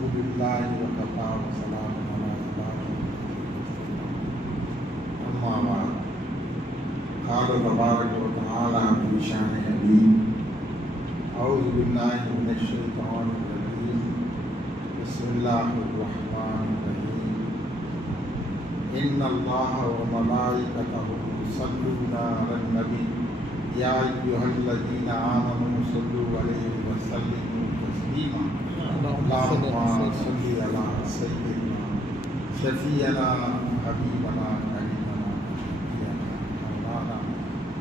بالله وكفى وسلام على عباده أما بعد قال تبارك وتعالى في شأن حبيب أعوذ بالله من الشيطان الرجيم بسم الله الرحمن الرحيم إن الله وملائكته يصلون على النبي يا أيها الذين آمنوا صلوا عليه وسلموا تسليما اللهم صل على سيدنا شفيعنا حبيبنا كريمنا مولانا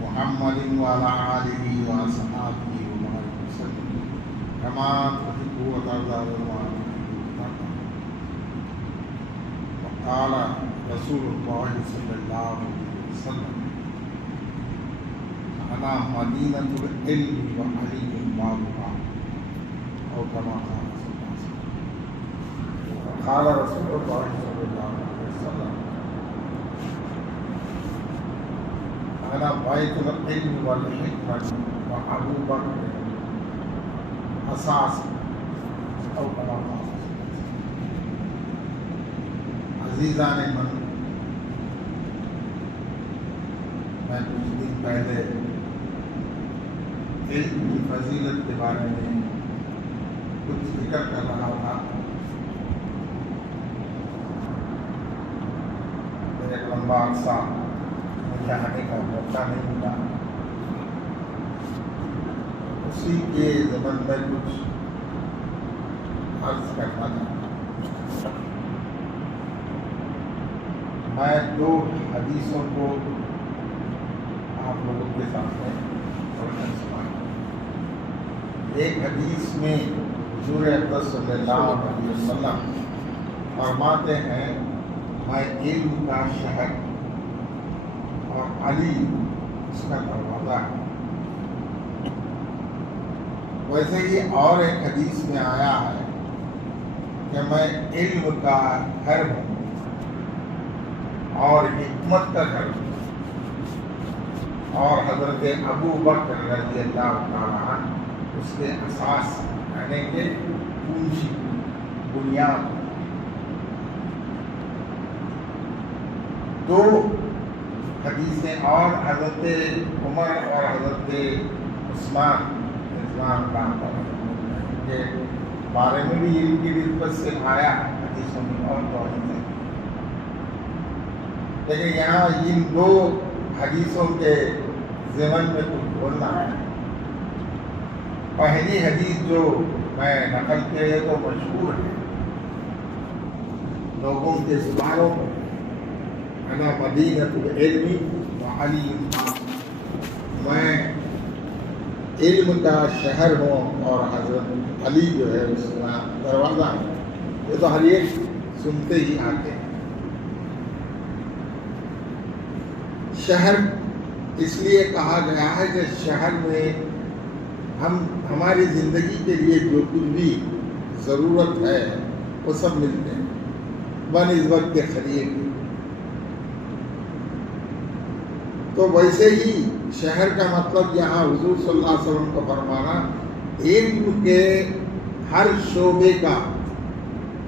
محمد وعلى آله وأصحابه وبارك وسلم كما تحب وترضى وقال رسول الله صلى الله عليه وسلم أنا مدينة العلم وعلي بابها أو كما قال صلى الله عليه وسلم. قال رسول الله صلى الله عليه وسلم أنا بيت العلم والحكمة وأبو بكر أساس أو كما قال. عزیزان من، میں کچھ دن پہلے علم کی فضیلت کے بارے میں کچھ ذکر کر رہا تھا. ایک لمبا عرصہ مجھے آنے کا موقع نہیں ملا. اسی کے ضمن میں کچھ عرض کرنا تھا. میں دو حدیثوں کو آپ لوگوں کے سامنے روشن سناؤں. ایک حدیث میں حضور اقدس صلی اللہ علیہ وسلم فرماتے ہیں میں علم کا شہر اور علی اس کا دروازہ ہے. ویسے ہی اور ایک حدیث میں آیا ہے کہ میں علم کا گھر ہوں اور حکمت کا گھر ہوں. اور حضرت ابو بکر رضی اللہ تعالیٰ عنہ اس کے اساس یعنی کہ پونجی بنیاد. دو حدیثیں اور حضرت عمر اور حضرت عثمان کے بارے میں بھی ان کی نسبت سے آیا حدیثوں میں اور توحید. لیکن یہاں ان دو حدیثوں کے ضمن میں کچھ بولنا ہے. پہلی حدیث جو میں نقل کے تو مشہور ہے لوگوں کے زبانوں میں، انا مدینۃ العلم وعلی، میں علم کا شہر ہوں اور حضرت علی جو ہے اس کا دروازہ ہے. یہ تو ہر ایک سنتے ہی آتے ہیں. شہر اس لیے کہا گیا ہے کہ شہر میں ہماری زندگی کے لیے جو کچھ بھی ضرورت ہے وہ سب ملتے ہیں بنسبت کے قریب. تو ویسے ہی شہر کا مطلب یہاں حضور صلی اللہ علیہ وسلم کو فرمانا علم کے ہر شعبے کا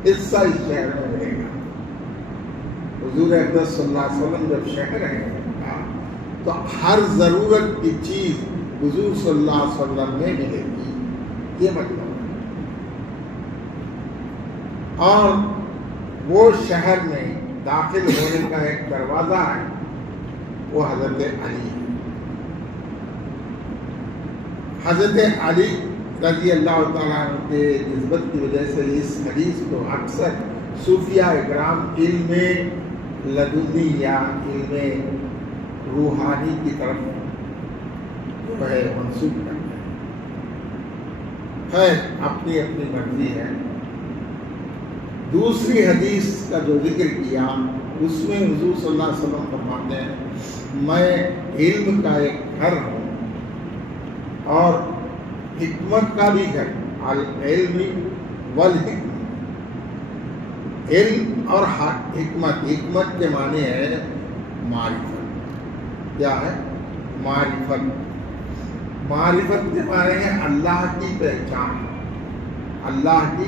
حصہ اس شہر میں ملے گا. حضور اقدس صلی اللہ علیہ وسلم جب شہر ہیں تو ہر ضرورت کی چیز حضور صلی اللہ علیہ وسلم میں ملے گی، یہ مطلب ہے. اور وہ شہر میں داخل ہونے کا ایک دروازہ ہے، وہ حضرت علی ہے. حضرت علی رضی اللہ تعالیٰ عنہ کے نسبت کی وجہ سے اس حدیث کو اکثر صوفیاء اکرام علم لدنی یا علم روحانی کی طرف جو ہے منسوخ کرتے ہیں. خیر اپنی اپنی مرضی ہے. دوسری حدیث کا جو ذکر کیا اس میں حضور صلی اللہ علیہ وسلم فرماتے ہیں میں علم کا ایک گھر ہوں اور حکمت کا بھی گھر. العلم والحکمت، علم اور حکمت. حکمت کے معنی ہے معرفت. کیا ہے؟ معرفت. معرفت کے معنی ہے اللہ کی پہچان، اللہ کی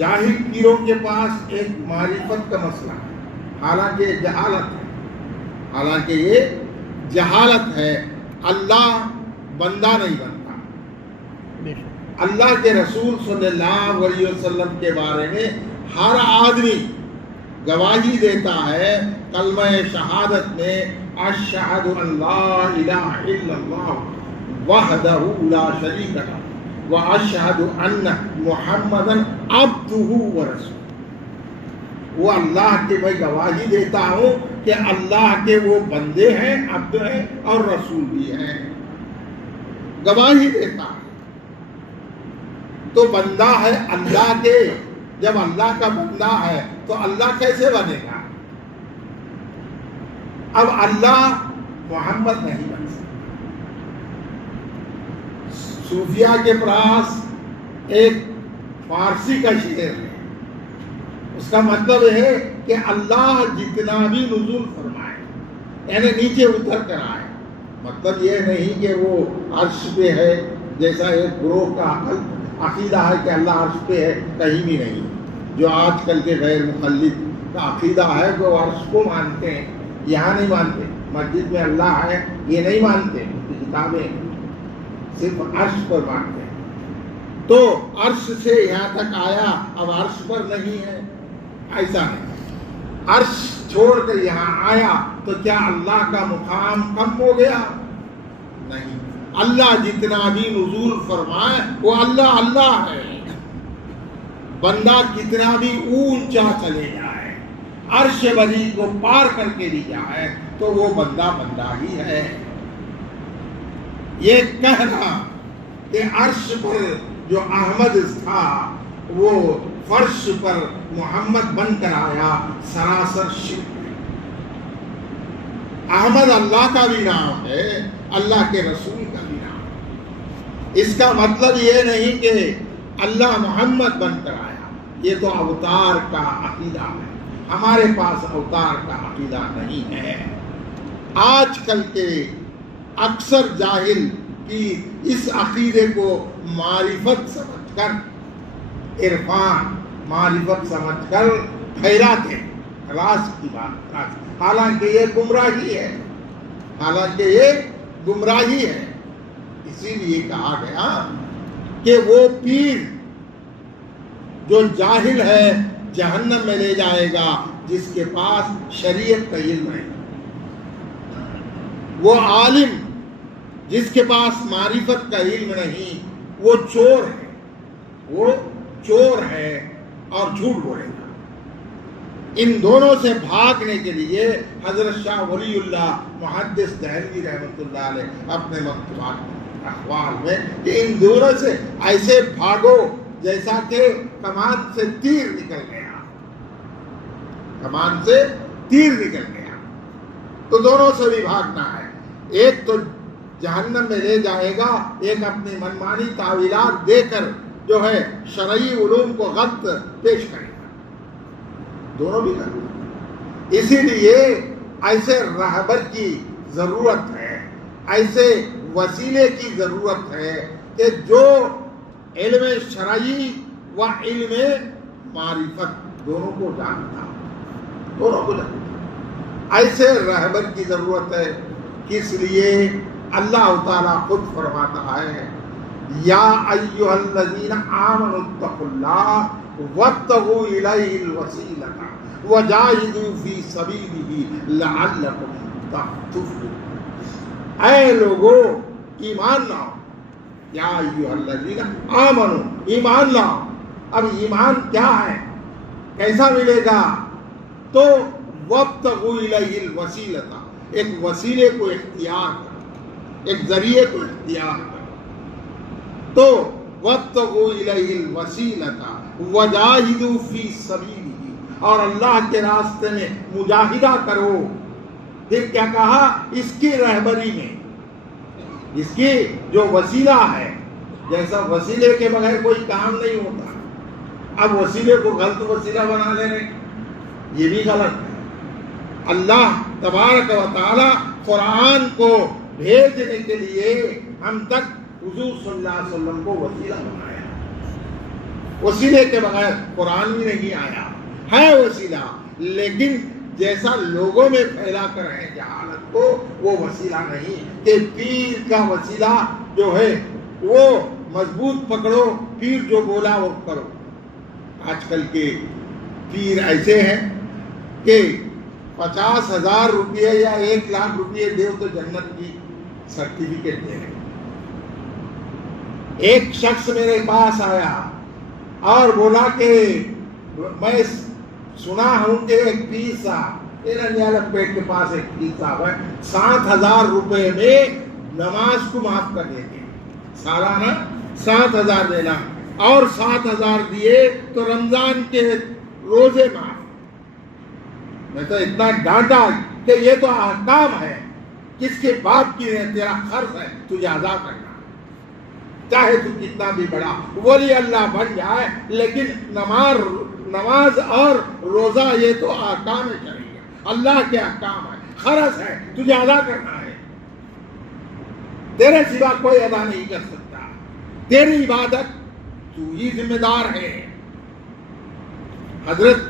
جاہل پیروں کے پاس ایک معرفت کا مسئلہ ہے، حالانکہ یہ جہالت ہے، اللہ بندہ نہیں بنتا۔ اللہ کے رسول صلی اللہ علیہ وسلم کے بارے میں ہر آدمی گواہی دیتا ہے کلمہ شہادت میں، اشہد ان لا الہ الا اللہ وحدہ لا شریک لہ واشہد ان محمدا عبدہ ورسولہ۔ وہ اللہ کے میں گواہی دیتا ہوں کہ اللہ کے وہ بندے ہیں، عبد ہیں اور رسول بھی ہیں، گواہی دیتا ہے۔ تو بندہ ہے اللہ کے، جب اللہ کا بندہ ہے تو اللہ کیسے بنے گا؟ اب اللہ محمد نہیں بن سکتا۔ صوفیہ کے پاس ایک فارسی کا شعر ہے، اس کا مطلب ہے کہ اللہ جتنا بھی نزول فرمائے، یعنی نیچے اتر کر آئے، مطلب یہ نہیں کہ وہ عرش پہ ہے، جیسا ایک گروہ کا عقیدہ ہے کہ اللہ عرش پہ ہے، کہیں بھی نہیں۔ جو آج کل کے غیر مخلد کا عقیدہ ہے وہ عرش کو مانتے ہیں، یہاں نہیں مانتے، مسجد میں اللہ ہے یہ نہیں مانتے، کتابیں صرف عرش پر مانتے ہیں۔ تو عرش سے یہاں تک آیا، اب عرش پر نہیں ہے، ایسا نہیں۔ عرش چھوڑ کر یہاں آیا تو کیا اللہ کا مقام کم ہو گیا؟ نہیں، اللہ جتنا بھی نزول فرمائے وہ اللہ ہے۔ بندہ کتنا بھی اونچا چلے جائے، عرش بری کو پار کر کے بھی جائے تو وہ بندہ ہی ہے۔ یہ کہنا کہ عرش پر جو احمد تھا وہ فرش پر محمد بن کر آیا، سراسر شرک ہے۔ احمد اللہ کا بھی نام ہے، اللہ کے رسول کا بھی نام ہے۔ اس کا مطلب یہ نہیں کہ اللہ محمد بن کر آیا، یہ تو اوتار کا عقیدہ ہے، ہمارے پاس اوتار کا عقیدہ نہیں ہے۔ آج کل کے اکثر جاہل کی اس عقیدے کو معرفت سمجھ کر، عرفان معرفت سمجھ کر پھیلاتے ہیں، خلاص کی بات، حالانکہ یہ گمراہی ہے۔ اسی لیے کہا گیا کہ وہ پیر جو جاہل ہے جہنم میں لے جائے گا، جس کے پاس شریعت کا علم ہے۔ وہ عالم جس کے پاس معرفت کا علم نہیں، وہ چور ہے اور جھوٹ بولے گا۔ ان دونوں سے بھاگنے کے لیے حضرت شاہ ولی اللہ محدث دہلوی رحمۃ اللہ علیہ اپنے مکتوبات احوال میں کہ ان دونوں سے ایسے بھاگو جیسا کہ کمان سے تیر نکل گیا، تو دونوں سے بھی بھاگنا ہے۔ ایک تو جہنم میں لے جائے گا، ایک اپنی منمانی تعویلات دے کر جو ہے شرعی علوم کو غلط پیش کرے گا، دونوں بھی کرنا۔ اسی لیے ایسے رہبر کی ضرورت ہے، ایسے وسیلے کی ضرورت ہے کہ جو علم شرعی و علم معرفت دونوں کو جانتا، ایسے رہبر کی ضرورت ہے۔ کس لیے؟ اللہ تعالیٰ خود فرماتا ہے یا ایھا الذین آمنوا اتقوا اللہ وابتغوا الیہ الوسیلۃ وجاہدوا فی سبیلہ لعلکم تفلحون۔ اے لوگو ایمان لاؤ، یا ایھا الذین آمنوا، ایمان لاؤ۔ اب ایمان کیا ہے، کیسا ملے گا؟ تو وابتغوا الیہ الوسیلۃ، ایک وسیلے کو اختیار کر، ایک ذریعے کو اختیار کر۔ تو وابتغوا الیہ الوسیلۃ وجاہدوا فی سبیلہ، اور اللہ کے راستے میں مجاہدہ کرو۔ پھر کیا کہا؟ اس کی رہبری میں، اس کی جو وسیلہ ہے، جیسا وسیلے کے بغیر کوئی کام نہیں ہوتا۔ اب وسیلے کو غلط وسیلہ بنا لے رہے، یہ بھی غلط ہے۔ اللہ تبارک و تعالی قرآن کو بھیجنے کے لیے ہم تک حضور صلی اللہ علیہ وسلم کو وسیلہ بنایا۔ وسیلے کے بغیر قرآن بھی نہیں آیا. ہے وسیلہ، لیکن جیسا لوگوں میں پھیلا کر ہے جہالت کو، وہ وسیلہ نہیں کہ پیر کا وسیلہ جو ہے وہ مضبوط پکڑو، پیر جو بولا وہ کرو. آج کل کے پیر ایسے ہیں کہ 50,000 روپئے یا 1,00,000 روپئے دیو تو جنت کی سرٹیفکیٹ دے رہے. ایک شخص میرے پاس آیا اور بولا کہ میں سنا ہوں کہ ایک پیر صاحب نیالم پیٹ کے پاس ایک پیر صاحب ہے، 7,000 روپے میں نماز کو معاف کر دیتے ہیں. سالانہ 7,000 دینا، اور 7,000 دیے تو رمضان کے روزے معاف. میں تو اتنا ڈانٹا کہ یہ تو احکام ہے، کس کے باپ کی ہے، تیرا فرض ہے تجھے ادا کرنا، چاہے تو کتنا بھی بڑا ولی اللہ بن جائے، لیکن نماز اور روزہ یہ تو احکام شرعی ہے، اللہ کے احکام ہے، فرض ہے، تجھے ادا کرنا ہے. تیرے سوا کوئی ادا نہیں کر سکتا، تیری عبادت تو ہی ذمہ دار ہے. حضرت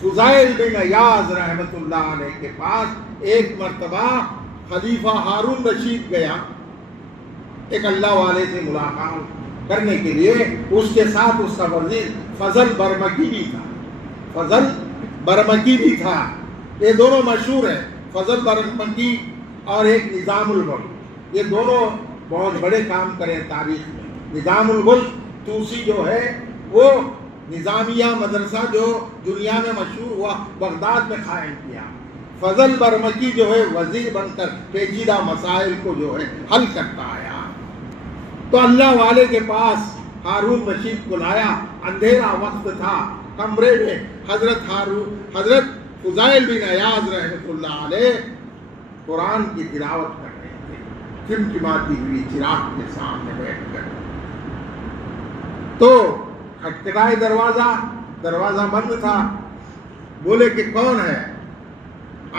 فضیل بن عیاض رحمت اللہ علیہ کے پاس ایک مرتبہ خلیفہ ہارون رشید گیا ایک اللہ والے سے ملاقات کرنے کے لیے. اس کے ساتھ اس کا وزیر فضل برمکی بھی تھا. یہ دونوں مشہور ہیں، فضل برمکی اور ایک نظام الملک. یہ دونوں بہت بڑے کام کرے تاریخ میں. نظام الملک توسی جو ہے وہ نظامیہ مدرسہ جو دنیا میں مشہور ہوا، بغداد میں قائم کیا. فضل برمکی جو ہے وزیر بن کر پیچیدہ مسائل کو جو ہے حل کرتا آیا. تو اللہ والے کے پاس ہارون رشید کو لایا. اندھیرا وقت تھا، کمرے میں حضرت فضیل بن عیاض رحمۃ اللہ علیہ قرآن کی تلاوت کر رہے تھے، چمچماتی ہوئی چراغ کے سامنے بیٹھ کر. تو کھٹکھٹائے دروازہ بند تھا. بولے کہ کون ہے؟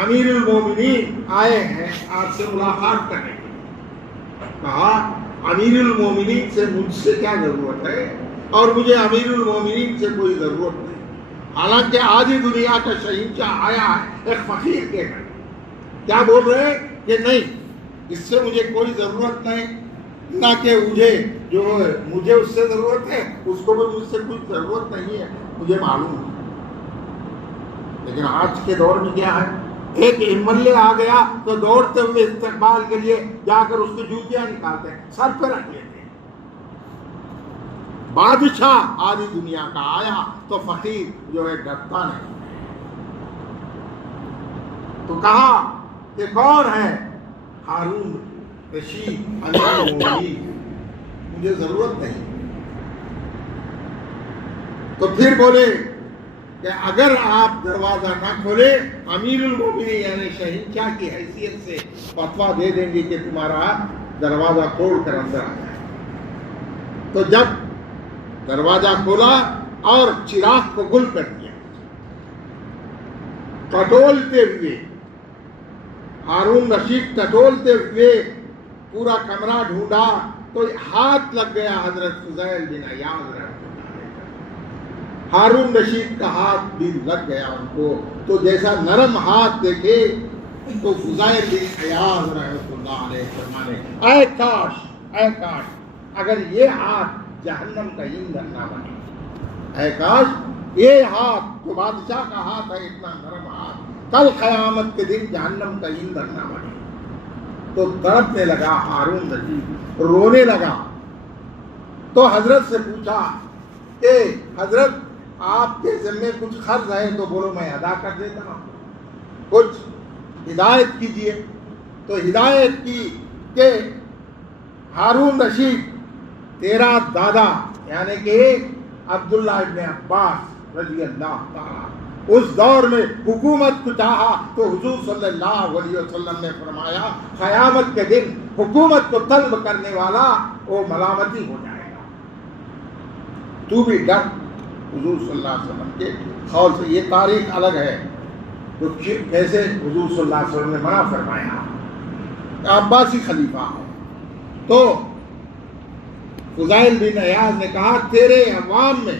امیر المومنین آئے ہیں آپ سے ملاقات کرنے کے لیے. کہا امیر المومنین سے مجھ سے کیا ضرورت ہے، اور مجھے امیر المومنین سے کوئی ضرورت نہیں. حالانکہ آدھی دنیا کا شہنشاہ آیا ہے ایک فقیر کے گھر. کیا بول رہے ہیں کہ نہیں، اس سے مجھے کوئی ضرورت نہیں، نہ کہ مجھے اس سے ضرورت ہے، اس کو بھی مجھ سے کچھ ضرورت نہیں ہے، مجھے معلوم ہے. لیکن آج کے دور میں کیا ہے، ایک MLA آ گیا تو دوڑتے ہوئے استقبال کے لیے جا کر اس کو جوتیاں نکالتے ہیں، سر پہ رکھ لیتے ہیں. بادشاہ آدھی دنیا کا آیا تو فقیر جو ہے ڈرتا نہیں. تو کہا کہ کون ہے؟ ہارون رشید امیر المومنین، مجھے ضرورت نہیں. تو پھر بولے کہ اگر آپ دروازہ نہ کھولے، امیر المومنین یعنی شہنشاہ کی حیثیت سے فتویٰ دے دیں گے کہ تمہارا دروازہ کھول کر اندر آ جائے. تو جب دروازہ کھولا اور چراغ کو گل کر دیا، ٹٹولتے ہوئے ہارون رشید ٹٹولتے ہوئے پورا کمرہ ڈھونڈا تو ہاتھ لگ گیا حضرت فضیل بن عیاض رحمۃ اللہ علیہ. ہارون رشید کا ہاتھ بھی لگ گیا ان کو. تو جیسا نرم ہاتھ دیکھے تو فضیل بن عیاض رحمۃ اللہ علیہ فرمانے، اے کاش اگر یہ ہاتھ جہنم کا ایندھن نہ بنے. اے کاش یہ ہاتھ جو بادشاہ کا ہاتھ ہے، اتنا نرم ہاتھ، کل قیامت کے دن جہنم کا ایندھن نہ بنے. تو تڑپنے لگا ہارون رشید، رونے لگا. تو حضرت سے پوچھا کہ حضرت آپ کے ذمے کچھ قرض ہے تو بولو میں ادا کر دیتا ہوں، کچھ ہدایت کیجیے. تو ہدایت کی کہ ہارون رشید تیرا دادا یعنی کہ عبداللہ ابن عباس رضی اللہ تعالیٰ اس دور میں حکومت کو چاہا تو حضور صلی اللہ علیہ وسلم نے فرمایا قیامت کے دن حکومت کو طلب کرنے والا وہ ملامتی ہو جائے گا. تو بھی ڈر حضور صلی اللہ علیہ وسلم کے قول سے. یہ تاریخ الگ ہے تو کیسے حضور صلی اللہ علیہ وسلم نے منع فرمایا. عباسی خلیفہ ہے. تو فضیل بن عیاض نے کہا تیرے عوام میں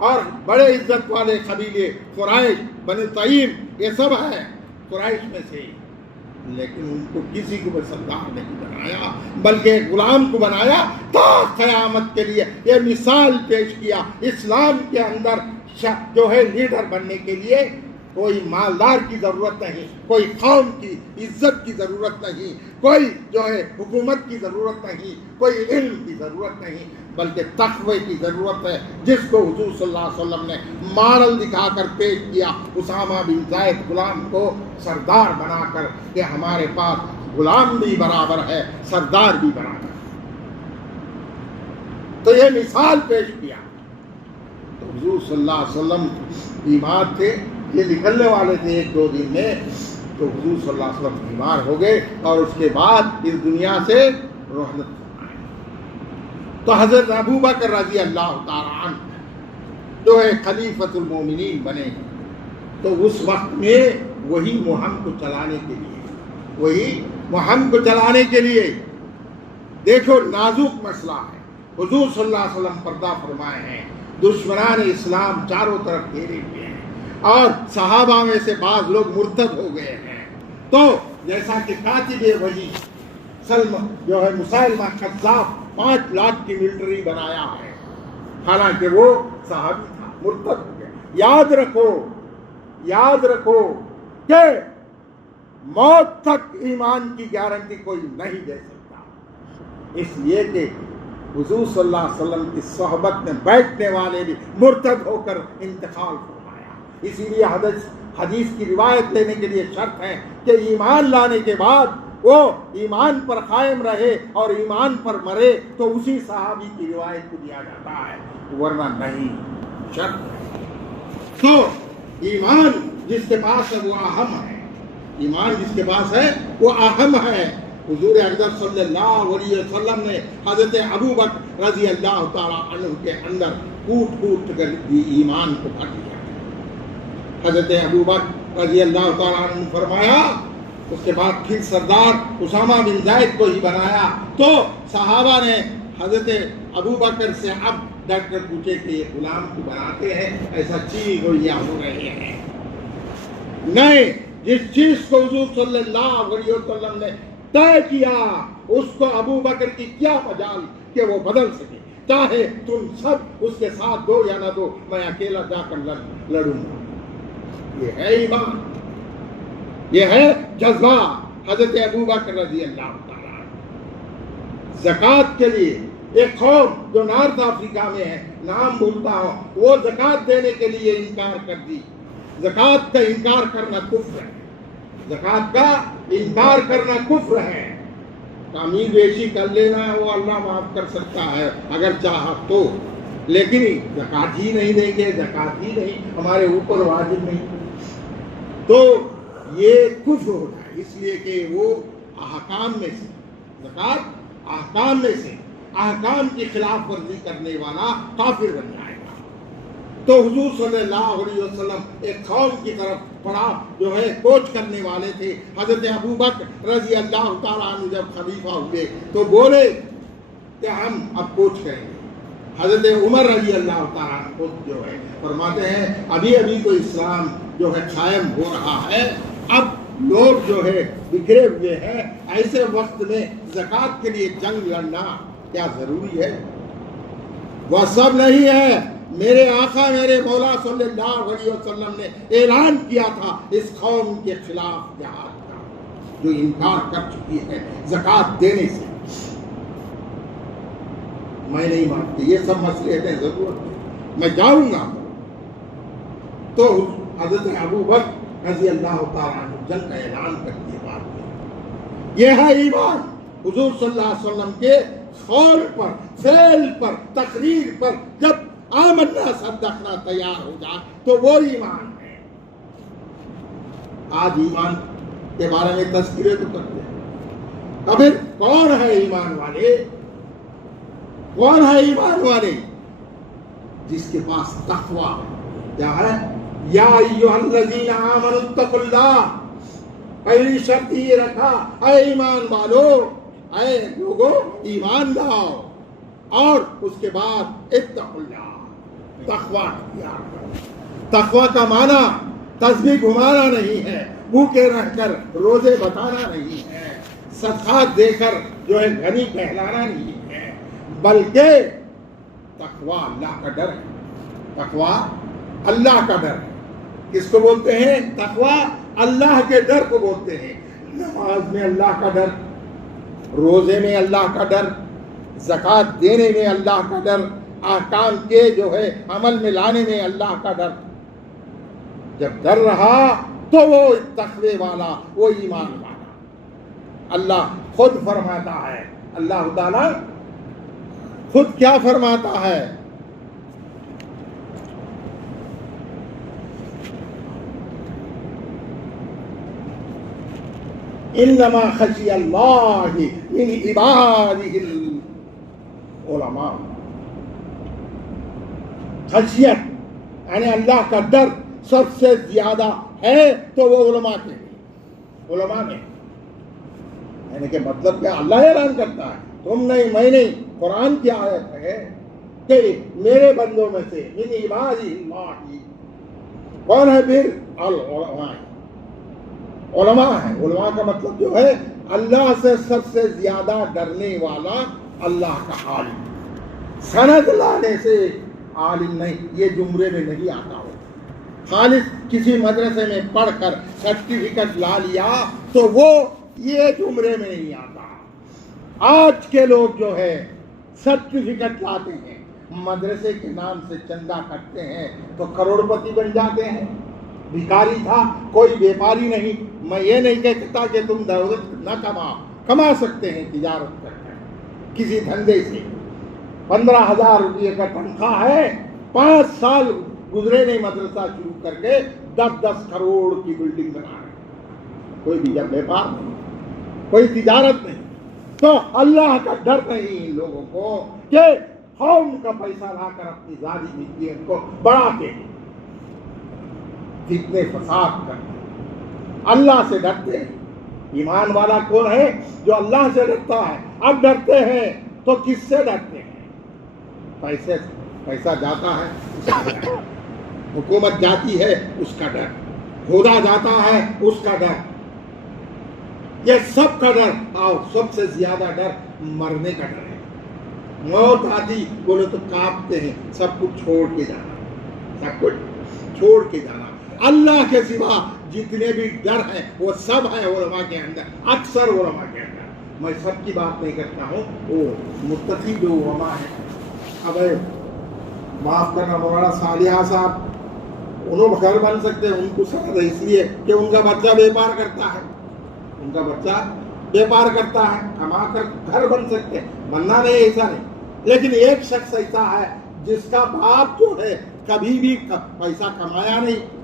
اور بڑے عزت والے قبیلے قریش، بنی تیم، یہ سب ہیں قریش میں سے، لیکن ان کو کسی کو بھی سردار نہیں بنایا، بلکہ غلام کو بنایا تا قیامت کے لیے یہ مثال پیش کیا اسلام کے اندر جو ہے لیڈر بننے کے لیے کوئی مالدار کی ضرورت نہیں، کوئی قوم کی عزت کی ضرورت نہیں، کوئی جو ہے حکومت کی ضرورت نہیں، کوئی علم کی ضرورت نہیں، بلکہ تقوی کی ضرورت ہے، جس کو حضور صلی اللہ علیہ وسلم نے ماڈل دکھا کر پیش کیا۔ اسامہ بن زید غلام کو سردار بنا کر کہ ہمارے پاس غلام بھی برابر ہے، سردار بھی برابر ہے، تو یہ مثال پیش کیا۔ تو حضور صلی اللہ علیہ وسلم بیمار تھے، یہ نکلنے والے تھے ایک دو دن میں، تو حضور صلی اللہ علیہ وسلم بیمار ہو گئے اور اس کے بعد اس دنیا سے رحلت فرمائے۔ تو حضرت ابو بکر رضی اللہ تعالیٰ عنہ جو ہے خلیفۃ المومنین بنے، تو اس وقت میں وہی مہم کو چلانے کے لیے دیکھو نازک مسئلہ ہے، حضور صلی اللہ علیہ وسلم پردہ فرمائے ہیں، دشمنان اسلام چاروں طرف گھیرے ہوئے ہیں، اور صحابہ میں سے بعض لوگ مرتد ہو گئے ہیں، تو جیسا کہ کاتب وحی جو ہے مسیلمہ قذاب 5 لاکھ کی ملٹری بنایا ہے، حالانکہ وہ صحابی تھا، مرتد ہو گیا۔ یاد رکھو کہ موت تک ایمان کی گارنٹی کوئی نہیں دے سکتا، اس لیے کہ حضور صلی اللہ علیہ وسلم کی صحبت میں بیٹھنے والے بھی مرتد ہو کر انتقال فرمایا۔ اسی لیے حدیث کی روایت لینے کے لیے شرط ہے کہ ایمان لانے کے بعد وہ ایمان پر قائم رہے اور ایمان پر مرے تو اسی صحابی کی روایت کو دیا جاتا ہے، ورنہ نہیں، شرط ہے۔ تو ایمان جس کے پاس ہے وہ اہم ہے، ایمان جس کے پاس ہے وہ اہم ہے۔ حضور اکرم صلی اللہ علیہ وسلم نے حضرت ابو بکر رضی اللہ تعالیٰ عنہ کے اندر کوٹ کر ایمان کو بھر دیا۔ حضرت ابو بکر رضی اللہ تعالیٰ عنہ نے فرمایا، اس کے بعد پھر سردار اسامہ بن زید کو ہی بنایا، تو صحابہ نے حضرت ابو بکر سے اب ڈٹ کر پوچھے کہ یہ غلام کو بناتے ہیں، ایسا چیز گویا ہو رہے ہیں؟ نہیں، جس چیز کو حضور صلی اللہ علیہ وسلم نے طے کیا اس کو ابو بکر کی کیا مجال کہ وہ بدل سکے، چاہے تم سب اس کے ساتھ دو یا نہ دو، میں اکیلا جا کر لڑوں گا۔ یہ ہے ایمان، یہ ہے جذبہ حضرت ابو بکر رضی اللہ تعالیٰ عنہ۔ زکوٰۃ کے لیے ایک قوم جو نارتھ افریقہ میں ہے، نام بھولتا ہوں، وہ زکوٰۃ دینے کے لیے انکار کر دی۔ زکوٰۃ کا انکار کرنا کفر ہے، زکوٰۃ کا انکار کرنا کفر ہے۔ تعمیر بیشی کر لینا ہے وہ اللہ معاف کر سکتا ہے اگر چاہا تو، لیکن زکوٰۃ ہی نہیں دیں گے، زکوٰۃ ہی نہیں ہمارے اوپر واجب نہیں، تو یہ کفر ہوتا ہے۔ اس لیے کہ وہ احکام میں سے، زکوٰۃ احکام میں سے، احکام کی خلاف ورزی کرنے والا کافر بن جائے گا۔ تو حضور صلی اللہ علیہ وسلم ایک قوم کی طرف پڑا جو ہے کوچ کرنے والے تھے۔ حضرت ابو بکر رضی اللہ تعالیٰ عنہ جب خلیفہ ہوئے تو بولے کہ ہم اب کوچ کریں گے۔ حضرت عمر رضی اللہ تعالیٰ عنہ خود جو ہے فرماتے ہیں ابھی تو اسلام جو ہے قائم ہو رہا ہے، اب لوگ جو ہے بکھرے ہوئے ہیں، ایسے وقت میں زکوٰۃ کے لیے جنگ لڑنا کیا ضروری ہے؟ وہ سب نہیں ہے، میرے آقا میرے مولا صلی اللہ علیہ وسلم نے اعلان کیا تھا اس قوم کے خلاف جہاد کا جو انکار کر چکی ہے زکوٰۃ دینے سے۔ میں نہیں مانتی، یہ سب مسئلے ہیں، ضرورت ہے، میں جاؤں گا۔ تو حضرت ابو بکر رضی اللہ تعالیٰ عنہ جنگ کا اعلان کر کے بات کی۔ یہ ہے ایمان، حضور صلی اللہ علیہ وسلم کے قول پر، فعل پر، تقریر پر جب آمنا صدقنا تیار ہو جائے تو وہ ایمان ہے۔ آج ایمان کے بارے میں تذکرے تو کرتے ہیں، اب کون ہے ایمان والے؟ کون ہے ایمان والے؟ جس کے پاس تقویٰ کیا ہے؟ یا ایھا الذین آمنوا اتقوا اللہ، پہلی شرط یہ رکھا اے ایمان والو، اے لوگو ایمان لاؤ، اور اس کے بعد اتقوا اللہ، تقوی اختیار کرو۔ تقوی کا معنی تسبیح گھمانا نہیں ہے، بھوکے رہ کر روزے بتانا نہیں ہے، صدقات دے کر جو ہے غنی کہلانا نہیں ہے، بلکہ تقوی اللہ کا ڈر ہے۔ تقوی اللہ کا ڈر ہے۔ کس کو بولتے ہیں؟ تقوی اللہ کے ڈر کو بولتے ہیں۔ نماز میں اللہ کا ڈر، روزے میں اللہ کا ڈر، زکوٰۃ دینے میں اللہ کا ڈر، احکام کے جو ہے عمل میں لانے میں اللہ کا ڈر۔ جب ڈر رہا تو وہ تقوی والا، وہ ایمان والا۔ اللہ خود فرماتا ہے، اللہ تعالیٰ خود کیا فرماتا ہے؟ انما خشی اللہ من عبادہ العلماء۔ خشیت یعنی اللہ کا ڈر سب سے زیادہ ہے تو وہ علماء کے لیے، علماء میں یعنی کہ مطلب کیا؟ اللہ اعلان کرتا ہے، تم نہیں میں نہیں، قرآن کی آیت ہے کہ میرے بندوں میں سے من عبادہ اللہ، کون ہے پھر؟ العلماء، علماء ہے۔ علماء کا مطلب جو ہے اللہ سے سب سے زیادہ ڈرنے والا اللہ کا عالم۔ سند لانے سے عالم نہیں، یہ جمرے میں نہیں آتا ہو۔ خالص کسی مدرسے میں پڑھ کر سرٹیفکیٹ لا لیا تو وہ یہ جمرے میں نہیں آتا۔ آج کے لوگ جو ہے سرٹیفکیٹ لاتے ہیں، مدرسے کے نام سے چندہ کرتے ہیں تو کروڑ پتی بن جاتے ہیں۔ بھکاری تھا، کوئی بیپاری نہیں۔ میں یہ نہیں کہتا کہ تم دولت نہ کما سکتے ہیں تجارت کر کے کسی دھندے سے۔ 15,000 روپئے کا تنخواہ ہے، 5 سال گزرے نہیں مدرسہ شروع کر کے 10 کروڑ کی بلڈنگ بنا رہے، کوئی بھی جب بیپار نہیں، کوئی تجارت نہیں۔ تو اللہ کا ڈر نہیں ان لوگوں کو کہ قوم کا پیسہ لا کر اپنی ذاتی ملکیت کو بڑھاتے ہیں، فتنے فساد کرتے ہیں۔ اللہ سے ڈرتے ہیں۔ ایمان والا کون ہے؟ جو اللہ سے ڈرتا ہے۔ اب ڈرتے ہیں تو کس سے ڈرتے ہیں؟ پیسے سے۔ پیسہ جاتا ہے اس کا ڈر، حکومت جاتی ہے اس کا ڈر، خدا جاتا ہے اس کا ڈر، یہ سب کا ڈر۔ اور سب سے زیادہ ڈر مرنے کا ڈر ہے۔ موت آتی بولے تو کانپتے ہیں، سب کچھ چھوڑ کے جانا، سب کچھ چھوڑ کے جانا۔ اللہ کے سوا جتنے بھی ڈر ہیں وہ سب ہیں علماء کے اندر، اکثر علماء کے اندر۔ میں سب کی بات نہیں کرتا ہوں، وہ متقی جو علماء ہیں۔ اب معاف کرنا مولانا صالحہ صاحب، انہوں گھر بن سکتے ہیں، ان کو سند اس لیے کہ ان کا بچہ بیپار کرتا ہے، ان کا بچہ بیپار کرتا ہے، کما کر گھر بن سکتے ہیں، بننا نہیں ایسا نہیں۔ لیکن ایک شخص ایسا ہے جس کا باپ جو ہے کبھی بھی پیسہ کمایا نہیں،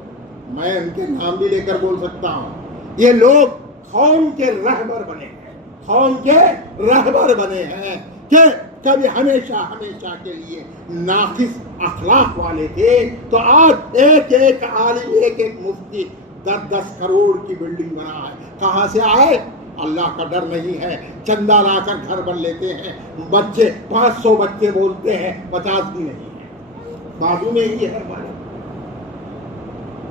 میں ان کے نام بھی لے کر بول سکتا ہوں۔ یہ لوگ قوم کے رہبر بنے ہیں، قوم کے رہبر بنے ہیں کہ کبھی ہمیشہ کے لیے ناقص اخلاق والے تھے، تو آج ایک عالم، ایک مفتی 10 کروڑ کی بلڈنگ بنا ہے۔ کہاں سے آئے؟ اللہ کا ڈر نہیں ہے، چندہ لا کر گھر بن لیتے ہیں۔ بچے 500 بچے بولتے ہیں، 50 بھی نہیں ہے، بازو میں ہی ہے ہمارے۔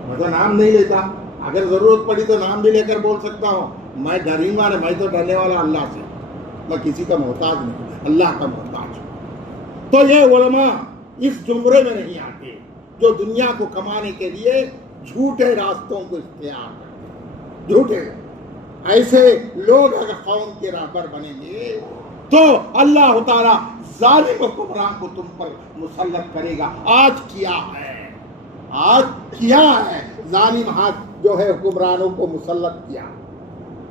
میں تو نام نہیں لیتا، اگر ضرورت پڑی تو نام بھی لے کر بول سکتا ہوں۔ میں ڈریں والا، میں تو ڈرنے والا اللہ سے، میں کسی کا محتاج نہیں، اللہ کا محتاج ہوں۔ تو یہ علماء اس زمرے میں نہیں آتے جو دنیا کو کمانے کے لیے جھوٹے راستوں کو اختیار کرتے ہیں، جھوٹے۔ ایسے لوگ اگر قوم کے رہبر بنیں گے تو اللہ تعالیٰ ظالم حکمران کو تم پر مسلط کرے گا۔ آج کیا ہے، آج کیا ہے، ظالم ہاتھ جو ہے حکمرانوں کو مسلط کیا،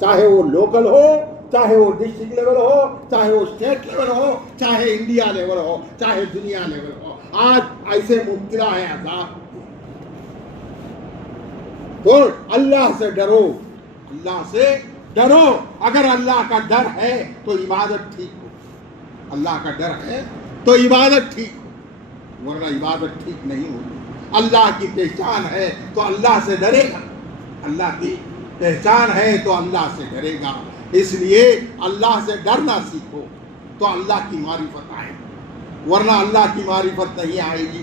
چاہے وہ لوکل ہو، چاہے وہ ڈسٹرکٹ لیول ہو، چاہے وہ اسٹیٹ لیول ہو، چاہے انڈیا لیول ہو، چاہے دنیا لیول ہو، آج ایسے مبتلا ہے عذاب۔ تو اللہ سے ڈرو، اللہ سے ڈرو۔ اگر اللہ کا ڈر ہے تو عبادت ٹھیک ہو، اللہ کا ڈر ہے تو عبادت ٹھیک ہو، ورنہ عبادت ٹھیک نہیں ہوگی۔ اللہ کی پہچان ہے تو اللہ سے ڈرے گا، اللہ کی پہچان ہے تو اللہ سے ڈرے گا۔ اس لیے اللہ سے ڈرنا سیکھو تو اللہ کی معرفت آئے، ورنہ اللہ کی معرفت نہیں آئے گی۔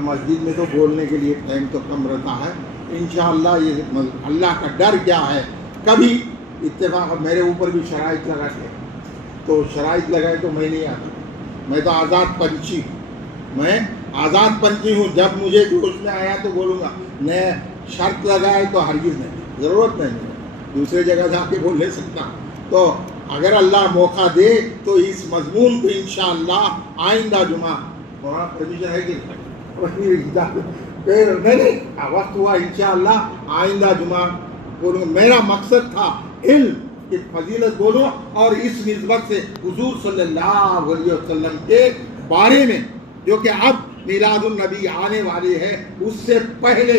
مسجد میں تو بولنے کے لیے ٹائم تو کم رہتا ہے. انشاءاللہ یہ اللہ کا ڈر کیا ہے. کبھی اتفاق میرے اوپر بھی شرائط لگاتے تو شرائط لگائے تو میں نہیں آتا. میں تو آزاد پنچھی ہوں. میں آزاد پنچھی ہوں. جب مجھے جوش میں آیا تو بولوں گا. میں شرط لگائے تو ہرگز نہیں, ضرورت نہیں, دوسرے جگہ جا کے بول نہیں سکتا. تو اگر اللہ موقع دے تو اس مضمون کو انشاءاللہ آئندہ جمعہ وہاں پرمیشن ہے کہ نہیں وقت ہوا انشاءاللہ آئندہ جمعہ بولوں. میرا مقصد تھا علم کی فضیلت بولوں اور اس نسبت سے حضور صلی اللہ علیہ وسلم کے بارے میں جو کہ اب میلاد النبی آنے والے ہے اس سے پہلے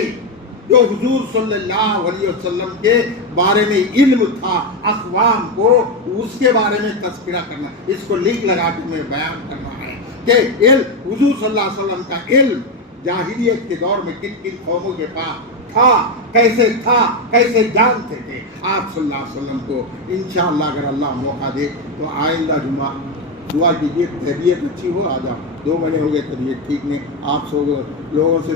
جو حضور صلی اللہ علیہ وسلم کے بارے میں علم تھا اقوام کو اس کے بارے میں تذکرہ کرنا. اس کو لنک لگا کے میں بیان کرنا ہے کہ علم حضور صلی اللہ علیہ وسلم کا علم جاہلیت کے دور میں کن کن قوموں کے پاس تھا, کیسے جانتے تھے آپ صلی اللہ علیہ وسلم کو. انشاءاللہ اگر اللہ موقع دے تو آئندہ جمعہ دعا کیجیے. طبیعت اچھی ہو, آ جاؤ. 2 مہینے ہو گئے طبیعت ٹھیک نہیں, آپ سو لوگوں سے